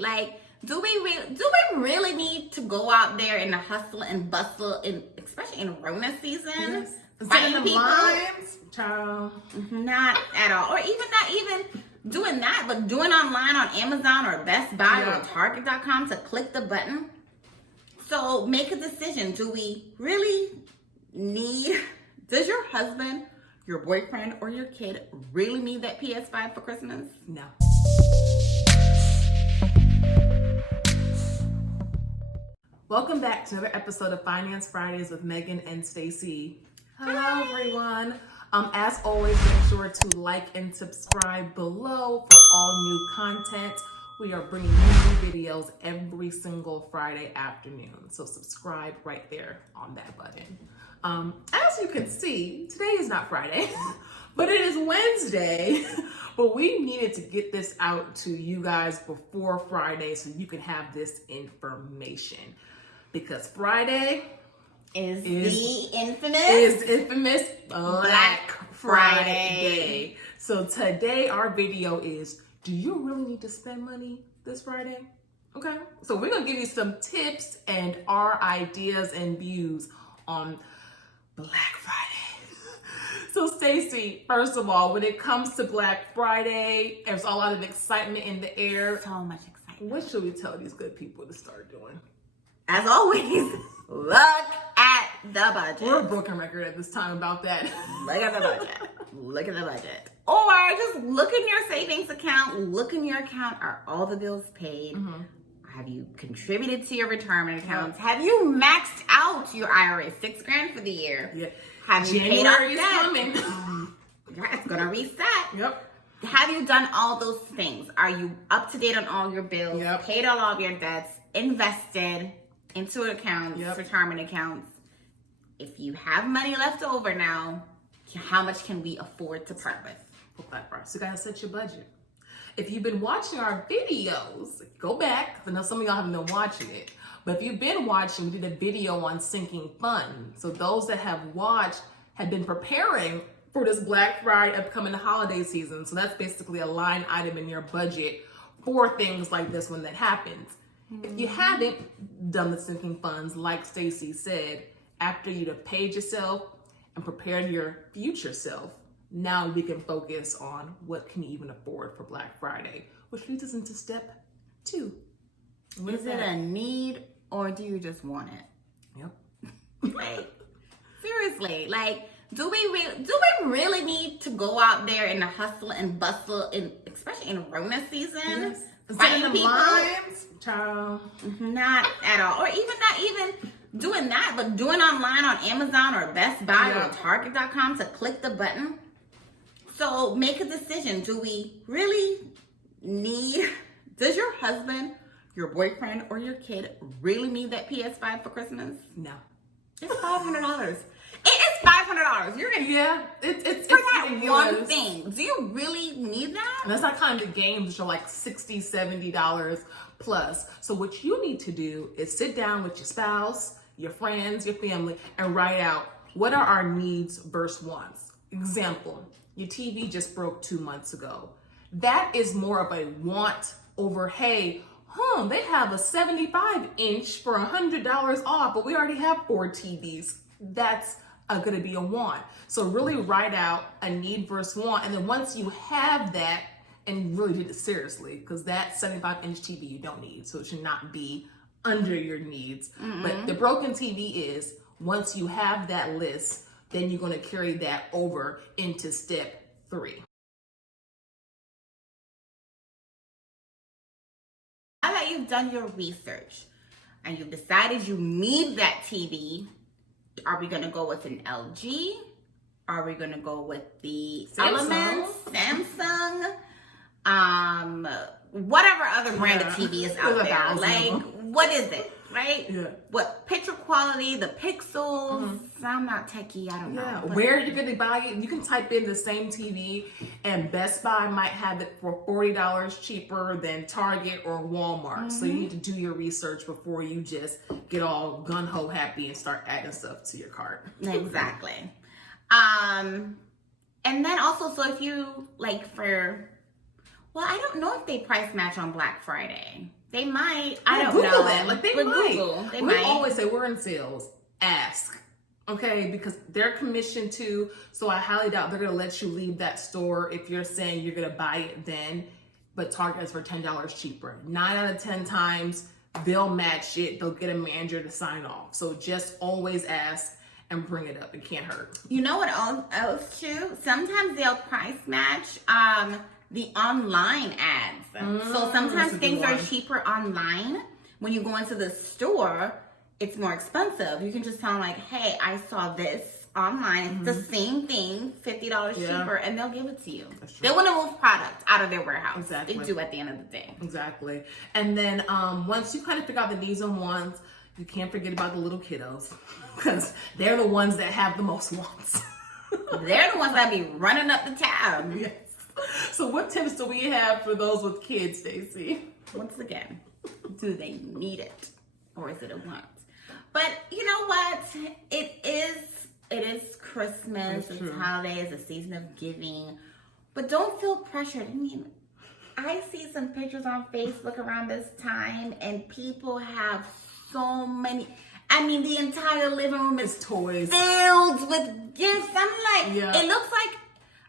Like, do we really need to go out there in the hustle and bustle, especially in Rona season? Yes. Fighting the people? lines, child. Not at all. Or not even doing that, but doing online on Amazon or Best Buy or Target.com to click the button. So make a decision. Do we really does your husband, your boyfriend, or your kid really need that PS5 for Christmas? No. Welcome back to another episode of Finance Fridays with Megan and Stacy. Hello, everyone. As always, make sure to like and subscribe below for all new content. We are bringing you new videos every single Friday afternoon. So subscribe right there on that button. As you can see, today is not Friday, but it is Wednesday. But we needed to get this out to you guys before Friday so you can have this information. Because Friday is the infamous Black Friday. So today our video is, do you really need to spend money this Friday? Okay, so we're gonna give you some tips and our ideas and views on Black Friday. So Stacy, first of all, when it comes to Black Friday, there's a lot of excitement in the air. So much excitement. What should we tell these good people to start doing? As always, look at the budget. We're a broken record at this time about that. Look at the budget. Look at the budget. Or just look in your savings account. Look in your account. Are all the bills paid? Mm-hmm. Have you contributed to your retirement accounts? Yep. Have you maxed out your IRA? $6,000 for the year. Yeah. Have you paid off debt? Coming. Yeah, it's gonna reset. Yep. Have you done all those things? Are you up to date on all your bills? Yep. Paid all of your debts? Invested into accounts, yep. retirement accounts? If you have money left over now, how much can we afford to part with? So you gotta set your budget. If you've been watching our videos, go back. I know some of y'all haven't been watching it, but if you've been watching, we did a video on sinking funds. So those that have watched have been preparing for this Black Friday upcoming holiday season. So that's basically a line item in your budget for things like this when that happens. If you haven't done the sinking funds, like Stacy said, after you'd have paid yourself and prepared your future self, now we can focus on what can you even afford for Black Friday, which leads us into step 2. Is it a need or do you just want it? Yep. Like, seriously, like, do we really need to go out there in the hustle and bustle, especially in Rona season? Yes. Fighting people? Lines, child. Not at all. Or not even doing that, but doing online on Amazon or Best Buy or Target.com to click the button. So make a decision. Do we really does your husband, your boyfriend, or your kid really need that PS5 for Christmas? No. It's $500. It is $500. You're gonna it's for that ridiculous. one thing. Do you really need that? And that's not kind of games which are like $60, $70 plus. So what you need to do is sit down with your spouse, your friends, your family, and write out what are our needs versus wants. Example, your TV just broke 2 months ago. That is more of a want over, hey, they have a 75-inch for $100 off, but we already have 4 TVs. That's going to be a want. So really write out a need versus want. And then once you have that, and really did it seriously, because that 75-inch TV you don't need, so it should not be under your needs. Mm-hmm. But the broken TV is, once you have that list, then you're going to carry that over into step 3. Now that you've done your research and you've decided you need that TV, are we going to go with an LG? Are we going to go with the Elements, Samsung, whatever other brand of TV is out there? Like, what is it, right? Yeah. What picture quality, the pixels? Mm-hmm. I'm not techie, I don't know. Where are you going to buy it? You can type in the same TV, and Best Buy might have it for $40 cheaper than Target or Walmart. Mm-hmm. So you need to do your research before you just get all gun-ho happy and start adding stuff to your cart. Exactly. And then also, so if you I don't know if they price match on Black Friday. They might. I don't Google know. that. Like they But might. Google. They We might. always say we're in sales. Ask. Okay, because they're commissioned too. So I highly doubt they're gonna let you leave that store if you're saying you're gonna buy it then, but Target is for $10 cheaper. 9 out of 10 times they'll match it. They'll get a manager to sign off. So just always ask and bring it up. It can't hurt. You know what else too? Sometimes they'll price match the online ads. So sometimes that's a good things are one. cheaper online. When you go into the store, it's more expensive. You can just tell them like, hey, I saw this online. It's the same thing, $50 Yeah. cheaper, and they'll give it to you. That's true. They want to move product out of their warehouse. Exactly. They do at the end of the day. Exactly. And then once you kind of figure out the needs and wants, you can't forget about the little kiddos because they're the ones that have the most wants. They're the ones that be running up the tab. Yes. So what tips do we have for those with kids, Stacey? Once again, do they need it or is it a want? But you know what? It is Christmas, That's it's true. holidays, a season of giving. But don't feel pressured. I mean, I see some pictures on Facebook around this time and people have so many. I mean, the entire living room is It's toys. filled with gifts. I'm like, Yeah. it looks like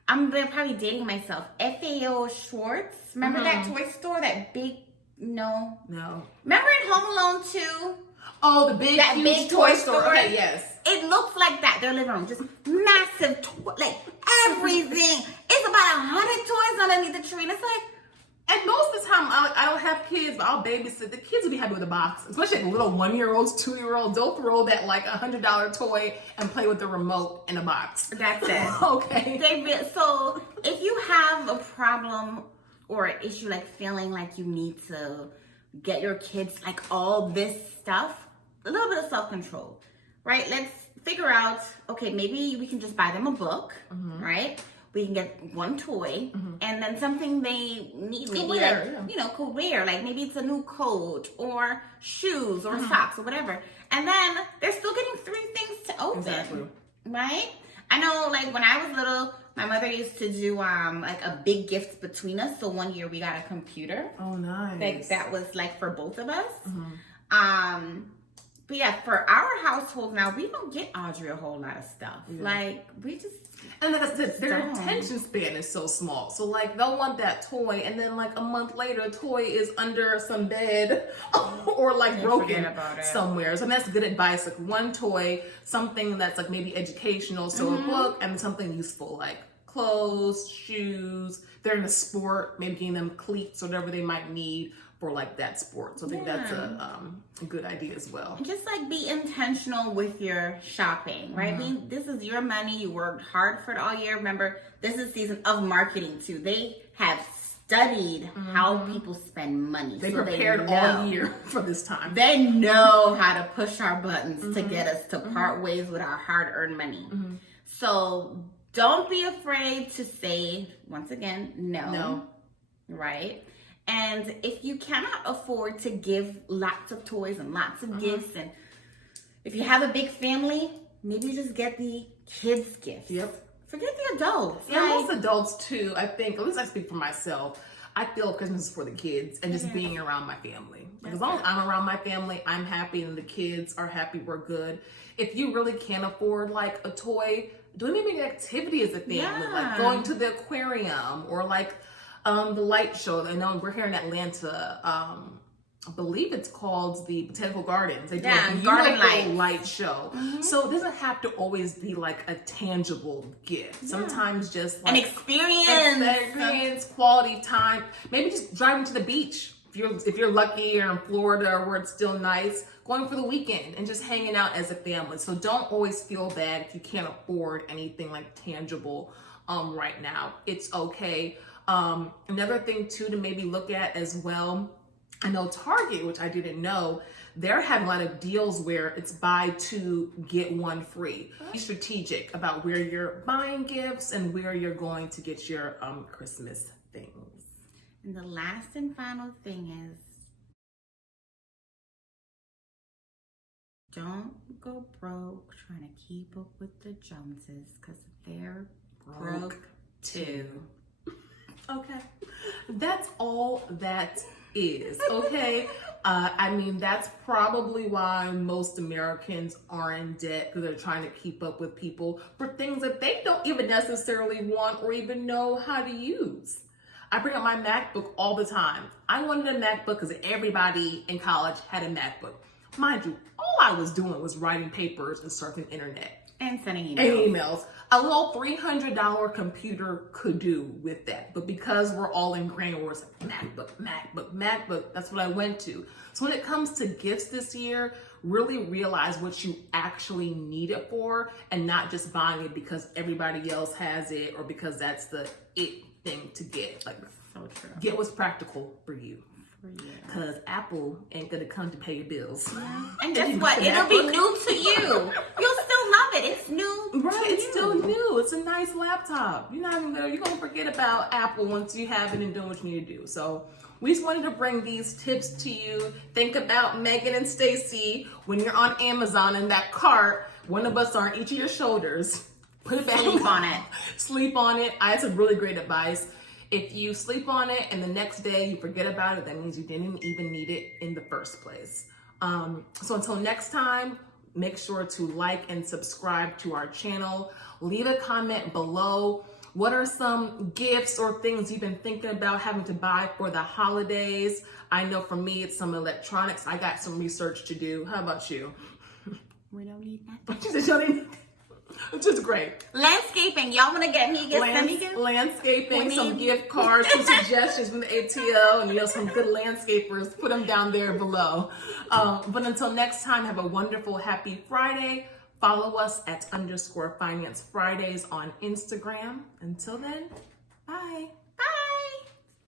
I'm probably dating myself. FAO Schwartz. Remember that toy store? That big, no. No. Remember in Home Alone 2? Oh, the big, That huge big toy toy store. store? Okay, yes. It looks like that, their living room. Just massive, like everything. It's about 100 toys underneath the tree. And it's like, And most of the time, I don't have kids, but I'll babysit. The kids will be happy with the box, especially like little 1-year-olds, 2-year-olds. They'll throw that like $100 toy and play with the remote in a box. that's it. Okay. So if you have a problem or an issue like feeling like you need to get your kids like all this stuff, a little bit of self-control, right? Let's figure out, okay, maybe we can just buy them a book, right? We can get one toy and then something they need, maybe wear, like, yeah. you know, could wear, like maybe it's a new coat or shoes or socks or whatever. And then they're still getting 3 things to open. Exactly. Right? I know, like, when I was little, my mother used to do, like, a big gift between us. So one year we got a computer. Oh, nice. Like, that was, like, for both of us. But, yeah, for our household now, we don't get Audrey a whole lot of stuff. Like, we just... And like I said, their Dumb. attention span is so small. So like they'll want that toy, and then like a month later, the toy is under some bed or like broken forget about it. somewhere. So that's good advice. Like one toy, something that's like maybe educational, so a book, and something useful like clothes, shoes. They're in a sport, maybe getting them cleats or whatever they might need for like that sport. So I think that's a good idea as well. Just like be intentional with your shopping, right? I mean, this is your money. You worked hard for it all year. Remember, this is season of marketing too. They have studied how people spend money. They so prepared know. all year for this time. They know how to push our buttons to get us to part ways with our hard-earned money. So don't be afraid to say, once again, no. Right? And if you cannot afford to give lots of toys and lots of gifts, and if you have a big family, maybe you just get the kids' gifts. Yep. Forget the adults. Yeah, Like, most adults too. I think, at least I speak for myself. I feel Christmas is for the kids and just being around my family. Like, as long as I'm around my family, I'm happy, and the kids are happy. We're good. If you really can't afford like a toy, do maybe an activity as a family, like going to the aquarium or like the light show. I know we're here in Atlanta. I believe it's called the Botanical Gardens. They do a garden beautiful light show. So it doesn't have to always be like a tangible gift. Sometimes just like an experience. quality time. Maybe just driving to the beach. If you're lucky or in Florida or where it's still nice, going for the weekend and just hanging out as a family. So don't always feel bad if you can't afford anything like tangible right now. It's okay. Another thing too to maybe look at as well, I know Target, which I didn't know, they're having a lot of deals where it's buy 2, get 1 free. Be strategic about where you're buying gifts and where you're going to get your Christmas things. And the last and final thing is, don't go broke trying to keep up with the Joneses, because they're broke too. Okay. That's all that is, okay? I mean, that's probably why most Americans are in debt, because they're trying to keep up with people for things that they don't even necessarily want or even know how to use. I bring up my MacBook all the time. I wanted a MacBook because everybody in college had a MacBook. Mind you, all I was doing was writing papers and surfing the internet. And sending emails. And emails. A little $300 computer could do with that. But because we're all ingrained, we're like, MacBook, that's what I went to. So when it comes to gifts this year, really realize what you actually need it for and not just buying it because everybody else has it or because that's the it thing to get. Like, So true. get what's practical for you. Because Apple ain't gonna come to pay your bills. And guess what? It'll be new to you. You'll still love it. It's new. Right, to it's you. still new. It's a nice laptop. You're gonna forget about Apple once you have it and doing what you need to do. So we just wanted to bring these tips to you. Think about Megan and Stacy when you're on Amazon in that cart. One of us are on each of your shoulders. Put it back. Sleep on it. Sleep on it. I had some really great advice. If you sleep on it and the next day you forget about it, that means you didn't even need it in the first place. So until next time, make sure to like and subscribe to our channel. Leave a comment below. What are some gifts or things you've been thinking about having to buy for the holidays? I know for me, it's some electronics. I got some research to do. How about you? We don't need that. Which is great. Landscaping. Y'all want to get me gifts? Send me gifts? Landscaping, We some need- gift cards, some suggestions from the ATL, and some good landscapers. Put them down there below. But until next time, have a wonderful, happy Friday. Follow us at _Finance Fridays on Instagram. Until then, bye.